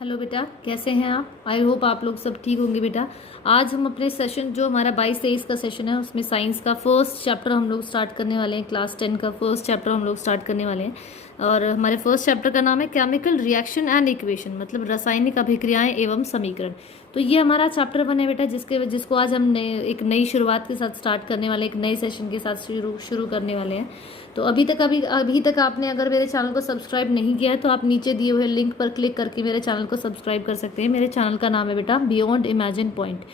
Hello बेटा, कैसे हैं आप? आई होप आप लोग सब ठीक होंगे बेटा। आज हम अपने सेशन जो हमारा 22-23 का सेशन है उसमें साइंस का फर्स्ट चैप्टर हम लोग स्टार्ट करने वाले हैं। क्लास 10 का फर्स्ट चैप्टर हम लोग स्टार्ट करने वाले हैं और हमारे फर्स्ट चैप्टर का नाम है केमिकल रिएक्शन एंड इक्वेशन, मतलब रासायनिक अभिक्रियाएं एवं समीकरण। तो ये हमारा चैप्टर 1 है बेटा, जिसको आज हम एक नई शुरुआत के साथ स्टार्ट करने वाले, एक नए सेशन के साथ शुरू करने वाले हैं। तो अभी तक आपने अगर मेरे चैनल को सब्सक्राइब नहीं किया है तो आप नीचे दिए हुए लिंक पर क्लिक करके मेरे चैनल को सब्सक्राइब कर सकते हैं। मेरे चैनल का नाम है बेटा बियॉन्ड इमेजिन पॉइंट।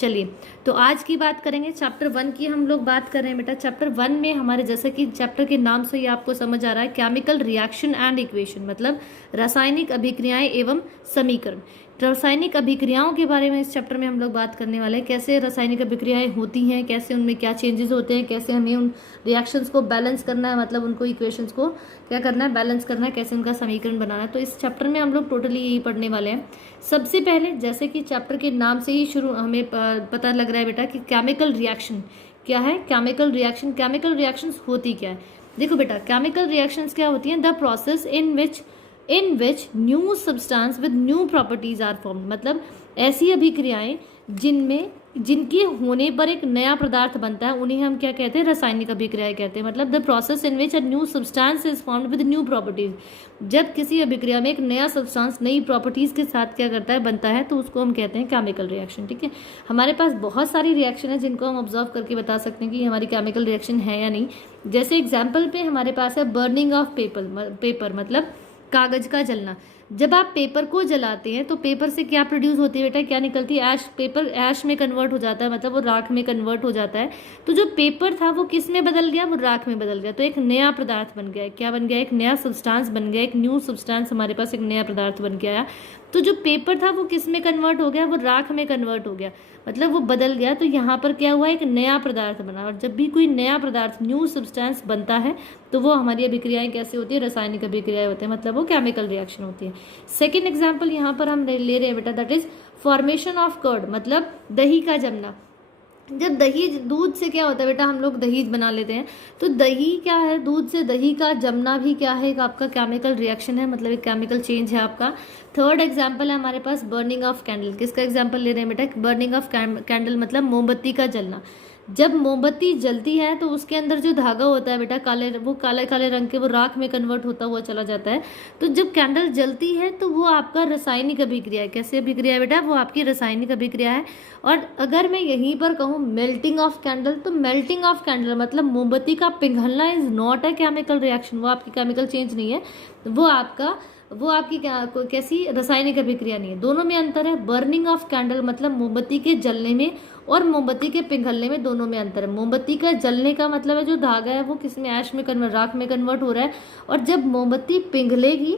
चलिए, तो आज की बात करेंगे चैप्टर 1 की। हम लोग बात कर रहे हैं बेटा चैप्टर 1 में हमारे, जैसे कि चैप्टर के नाम से ही आपको समझ आ रहा है, केमिकल रिएक्शन एंड इक्वेशन, मतलब रासायनिक अभिक्रियाएं एवं समीकरण। रासायनिक अभिक्रियाओं के बारे में इस चैप्टर में हम लोग बात करने वाले हैं। कैसे रासायनिक अभिक्रियाएं होती हैं, कैसे उनमें क्या चेंजेस होते हैं, कैसे हमें उन रिएक्शंस को बैलेंस करना है, मतलब उनको इक्वेशंस को क्या करना है, बैलेंस करना है, कैसे उनका समीकरण बनाना है। तो इस चैप्टर में हम लोग टोटली यही पढ़ने वाले हैं। सबसे पहले, जैसे कि चैप्टर के नाम से ही हमें पता लग रहा है बेटा कि केमिकल रिएक्शन क्या है। केमिकल रिएक्शंस होती क्या है? देखो बेटा, केमिकल रिएक्शंस क्या होती हैं? The process in which new substance with new properties are formed, मतलब ऐसी अभिक्रियाएं जिनके होने पर एक नया पदार्थ बनता है, उन्हें हम क्या कहते हैं? रासायनिक अभिक्रियाएं कहते हैं। मतलब the process in which a new substance is formed with new properties, जब किसी अभिक्रिया में एक नया सब्सटेंस नई प्रॉपर्टीज के साथ क्या करता है, बनता है, तो उसको हम कहते हैं केमिकल रिएक्शन। ठीक है, हमारे पास बहुत सारी रिएक्शन है जिनको हम ऑब्जर्व करके बता सकते हैं कि हमारी केमिकल रिएक्शन है या नहीं। जैसे एग्जाम्पल पे हमारे पास है बर्निंग ऑफ पेपर, मतलब कागज का जलना। जब आप पेपर को जलाते हैं तो पेपर से क्या प्रोड्यूस होती है बेटा, क्या निकलती है? ऐश। पेपर ऐश में कन्वर्ट हो जाता है, मतलब वो राख में कन्वर्ट हो जाता है। तो जो पेपर था वो किस में बदल गया? वो राख में बदल गया। तो एक नया पदार्थ बन गया। क्या बन गया? एक नया सब्सटेंस बन गया, एक न्यू सब्सटेंस हमारे पास एक नया पदार्थ बन के आया। तो जो पेपर था वो किस में कन्वर्ट हो गया? वो राख में कन्वर्ट हो गया, मतलब वो बदल गया। तो यहाँ पर क्या हुआ? एक नया पदार्थ बना। और जब भी कोई नया पदार्थ, न्यू सब्सटेंस बनता है, तो वो हमारी अभिक्रियाएं कैसे होती है? रासायनिक अभिक्रियाएं होती है, मतलब वो केमिकल रिएक्शन होती है। सेकेंड एग्जाम्पल यहाँ पर हम ले रहे हैं बेटा, that is formation of curd, मतलब दही का जमना। जब दही, दूध से क्या होता है बेटा, हम लोग दही बना लेते हैं। तो दही क्या है? दूध से दही का जमना भी क्या है? एक आपका केमिकल रिएक्शन है, मतलब एक केमिकल चेंज है आपका। थर्ड एग्जाम्पल है हमारे पास बर्निंग ऑफ कैंडल। किसका एग्जाम्पल ले रहे हैं बेटा? बर्निंग ऑफ कैंडल, मतलब मोमबत्ती का जलना। जब मोमबत्ती जलती है तो उसके अंदर जो धागा होता है बेटा, वो काले काले रंग के, वो राख में कन्वर्ट होता हुआ चला जाता है। तो जब कैंडल जलती है तो वो आपका रासायनिक अभिक्रिया है। कैसे अभिक्रिया है बेटा? वो आपकी रासायनिक अभिक्रिया है। और अगर मैं यहीं पर कहूँ मेल्टिंग ऑफ कैंडल, तो मेल्टिंग ऑफ कैंडल मतलब मोमबत्ती का पिघलना is not a chemical reaction. वो आपकी केमिकल चेंज नहीं है, वो आपकी कैसी रासायनिक अभिक्रिया नहीं है। दोनों में अंतर है। बर्निंग ऑफ कैंडल मतलब मोमबत्ती के जलने में और मोमबत्ती के पिघलने में, दोनों में अंतर है। मोमबत्ती का जलने का मतलब है जो धागा है वो किसमें? ऐश में राख में कन्वर्ट हो रहा है। और जब मोमबत्ती पिघलेगी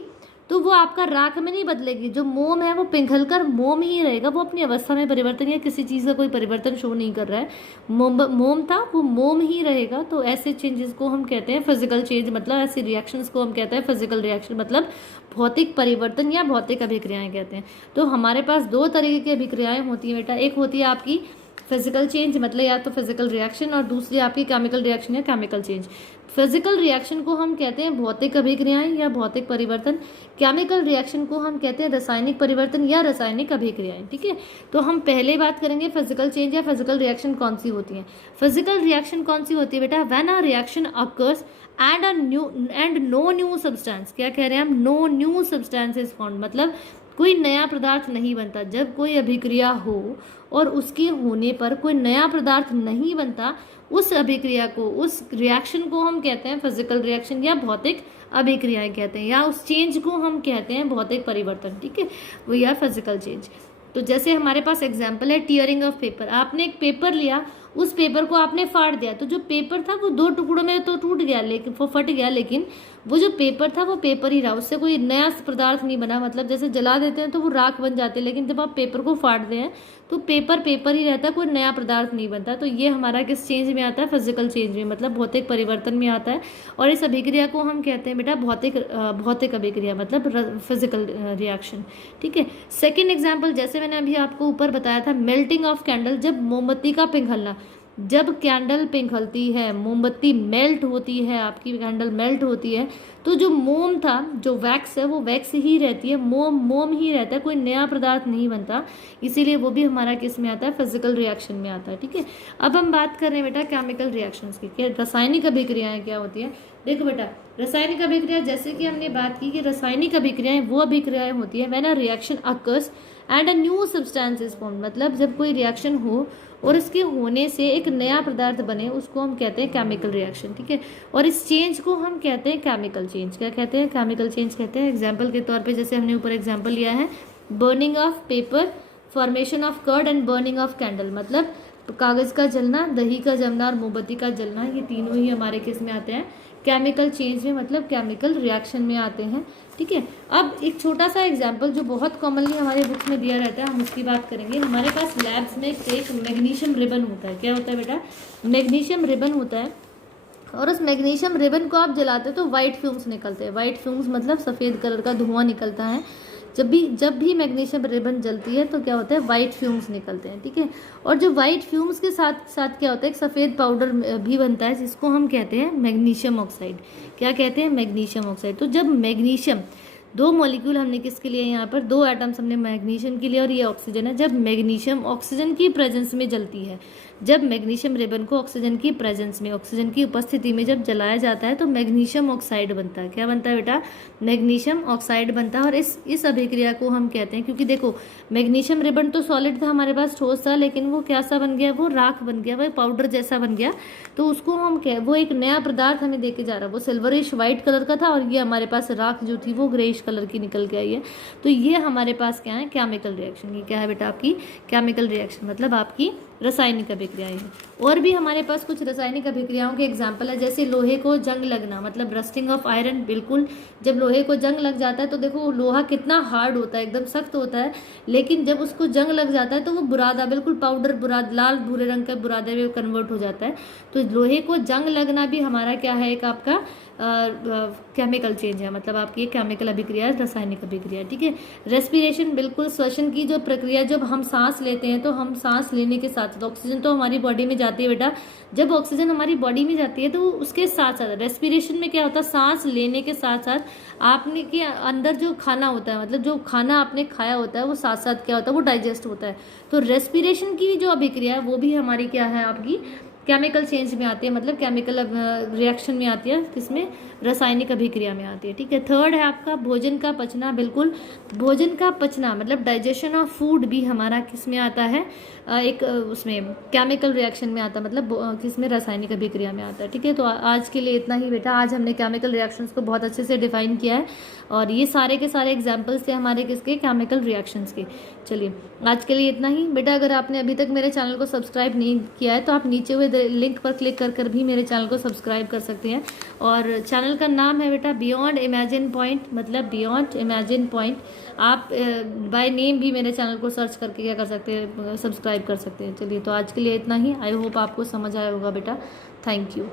तो वो आपका राख में नहीं बदलेगी। जो मोम है वो पिघल कर मोम ही रहेगा, वो अपनी अवस्था में परिवर्तन या किसी चीज़ का कोई परिवर्तन शो नहीं कर रहा है। मोम था वो मोम ही रहेगा। तो ऐसे चेंजेस को हम कहते हैं फिजिकल चेंज, मतलब ऐसी रिएक्शंस को हम कहते हैं फिजिकल रिएक्शन, मतलब भौतिक परिवर्तन या भौतिक अभिक्रियाएं कहते हैं। तो हमारे पास दो तरीके की अभिक्रियाएं होती हैं बेटा। एक होती है आपकी फिजिकल चेंज, मतलब या तो फिजिकल रिएक्शन, और दूसरी आपकी केमिकल रिएक्शन या केमिकल चेंज। फिजिकल रिएक्शन को हम कहते हैं भौतिक अभिक्रियाएं या भौतिक परिवर्तन। केमिकल रिएक्शन को हम कहते हैं रासायनिक परिवर्तन या रासायनिक अभिक्रियाएं। ठीक है, तो हम पहले बात करेंगे फिजिकल चेंज या फिजिकल रिएक्शन कौन सी होती है। फिजिकल रिएक्शन कौन सी होती है बेटा? When a reaction occurs and no new substance. क्या कह रहे हैं हम? No new substance is found, मतलब कोई नया पदार्थ नहीं बनता। जब कोई अभिक्रिया हो और उसके होने पर कोई नया पदार्थ नहीं बनता, उस अभिक्रिया को, उस रिएक्शन को हम कहते हैं फिजिकल रिएक्शन या भौतिक अभिक्रियाएं कहते हैं, या उस चेंज को हम कहते हैं भौतिक परिवर्तन। ठीक है, वो या फिजिकल चेंज। तो जैसे हमारे पास एग्जाम्पल है टीयरिंग ऑफ पेपर। आपने एक पेपर लिया, उस पेपर को आपने फाड़ दिया, तो जो पेपर था वो दो टुकड़ों में तो टूट गया, लेकिन वो फट गया, लेकिन वो जो पेपर था वो पेपर ही रहा, उससे कोई नया पदार्थ नहीं बना। मतलब जैसे जला देते हैं तो वो राख बन जाते हैं, लेकिन जब आप पेपर को फाड़ते हैं तो पेपर ही रहता है, कोई नया पदार्थ नहीं बनता। तो ये हमारा किस चेंज में आता है? फिजिकल चेंज में, मतलब भौतिक परिवर्तन में आता है। और इस अभिक्रिया को हम कहते हैं बेटा भौतिक अभिक्रिया, मतलब फिजिकल रिएक्शन। ठीक है, सेकेंड एग्जाम्पल, जैसे मैंने अभी आपको ऊपर बताया था मेल्टिंग ऑफ कैंडल, जब मोमबत्ती का पिघलना। जब कैंडल पिघलती है, मोमबत्ती मेल्ट होती है, आपकी कैंडल मेल्ट होती है, तो जो मोम था, जो वैक्स है, वो वैक्स ही रहती है, मोम ही रहता है, कोई नया पदार्थ नहीं बनता। इसीलिए वो भी हमारा किस में आता है, फिजिकल रिएक्शन में आता है। ठीक है, अब हम बात कर रहे हैं बेटा केमिकल रिएक्शंस की, क्या रासायनिक अभिक्रियाएं क्या होती है। देखो बेटा, रासायनिक अभिक्रिया, जैसे कि हमने बात की कि रासायनिक अभिक्रियाएं वो अभिक्रियाएं होती है when a reaction occurs and a new substance is formed, मतलब जब कोई रिएक्शन हो और इसके होने से एक नया पदार्थ बने, उसको हम कहते हैं केमिकल रिएक्शन। ठीक है, और इस चेंज को हम कहते हैं केमिकल चेंज। क्या कहते हैं, केमिकल चेंज कहते हैं। एग्जाम्पल के तौर पे जैसे हमने ऊपर एग्जाम्पल लिया है, burning of paper, formation of curd and burning of candle, मतलब कागज का जलना, दही का जमना और मोमबत्ती का जलना, ये तीनों ही हमारे किस में आते हैं, केमिकल चेंज में, मतलब केमिकल रिएक्शन में आते हैं। ठीक है, अब एक छोटा सा एग्जाम्पल जो बहुत कॉमनली हमारे बुक्स में दिया रहता है, हम उसकी बात करेंगे। हमारे पास लैब्स में एक मैग्नीशियम रिबन होता है। क्या होता है बेटा, मैग्नीशियम रिबन होता है, और उस मैग्नीशियम रिबन को आप जलाते हो तो वाइट फ्यूम्स निकलते हैं। वाइट फ्यूम्स मतलब सफ़ेद कलर का धुआं निकलता है। जब भी मैग्नीशियम रिबन जलती है तो क्या होता है, वाइट फ्यूम्स निकलते हैं। ठीक है, और जो वाइट फ्यूम्स के साथ साथ क्या होता है, एक सफ़ेद पाउडर भी बनता है जिसको हम कहते हैं मैग्नीशियम ऑक्साइड। क्या कहते हैं, मैग्नीशियम ऑक्साइड। तो जब मैग्नीशियम, दो मॉलिक्यूल हमने किसके लिए, यहाँ पर दो एटम्स हमने मैग्नीशियम के लिए और ये ऑक्सीजन है, जब मैग्नीशियम ऑक्सीजन की प्रेजेंस में जलती है, जब मैग्नीशियम रिबन को ऑक्सीजन की प्रेजेंस में, ऑक्सीजन की उपस्थिति में जब जलाया जाता है तो मैग्नीशियम ऑक्साइड बनता है। क्या बनता है बेटा, मैग्नीशियम ऑक्साइड बनता है। और इस अभिक्रिया को हम कहते हैं, क्योंकि देखो मैग्नीशियम रिबन तो सॉलिड था हमारे पास, ठोस था, लेकिन वो कैसा बन गया, वो राख बन गया, वो पाउडर जैसा बन गया। तो उसको हम वो एक नया पदार्थ हमें देके जा रहा है, वो सिल्वरिश वाइट कलर का था और ये हमारे पास राख जो थी वो ग्रेइश कलर की निकल के आई है। तो ये हमारे पास क्या है, केमिकल रिएक्शन। ये क्या है बेटा, आपकी केमिकल रिएक्शन, मतलब आपकी रासायनिक अभिक्रियाएं हैं। और भी हमारे पास कुछ रासायनिक अभिक्रियाओं के एग्जाम्पल है, जैसे लोहे को जंग लगना, मतलब रस्टिंग ऑफ आयरन। बिल्कुल, जब लोहे को जंग लग जाता है तो देखो लोहा कितना हार्ड होता है, एकदम सख्त होता है, लेकिन जब उसको जंग लग जाता है तो वो बुरादा, बिल्कुल पाउडर बुराद, लाल भूरे रंग का बुरादे में कन्वर्ट हो जाता है। तो लोहे को जंग लगना भी हमारा क्या है, एक आपका केमिकल चेंज है, मतलब आपकी एक केमिकल अभिक्रिया, रासायनिक अभिक्रिया। ठीक है, रेस्पिरेशन, बिल्कुल श्वसन की जो प्रक्रिया, जब हम सांस लेते हैं तो हम सांस लेने के साथ साथ ऑक्सीजन तो हमारी बॉडी में जाती है बेटा, जब ऑक्सीजन हमारी बॉडी में जाती है तो उसके साथ साथ रेस्पिरेशन में क्या होता है, सांस लेने के साथ साथ आपने के अंदर जो खाना होता है, मतलब जो खाना आपने खाया होता है वो साथ साथ क्या होता है, वो डाइजेस्ट होता है। तो रेस्पिरेशन की जो अभिक्रिया है वो भी हमारी क्या है, आपकी केमिकल चेंज में आती है, मतलब केमिकल रिएक्शन में आती है, किसमें, रासायनिक अभिक्रिया में आती है। ठीक है, थर्ड है आपका भोजन का पचना। बिल्कुल, भोजन का पचना मतलब डाइजेशन ऑफ फूड भी हमारा किस में आता है, एक उसमें केमिकल रिएक्शन में आता है, मतलब किसमें, रासायनिक अभिक्रिया में आता है। ठीक है, तो आज के लिए इतना ही बेटा। आज हमने केमिकल रिएक्शंस को बहुत अच्छे से डिफाइन किया है और ये सारे के सारे एग्जाम्पल्स थे हमारे किसके, केमिकल रिएक्शंस के। चलिए आज के लिए इतना ही बेटा। अगर आपने अभी तक मेरे चैनल को सब्सक्राइब नहीं किया है तो आप नीचे हुए लिंक पर क्लिक कर भी मेरे चैनल को सब्सक्राइब कर सकते हैं। और चैनल का नाम है बेटा बियॉन्ड इमेजिन पॉइंट, मतलब बियॉन्ड इमेजिन पॉइंट। आप बाय नेम भी मेरे चैनल को सर्च करके क्या कर सकते हैं, सब्सक्राइब कर सकते हैं। चलिए, तो आज के लिए इतना ही। आई होप आपको समझ आया होगा बेटा। Thank you.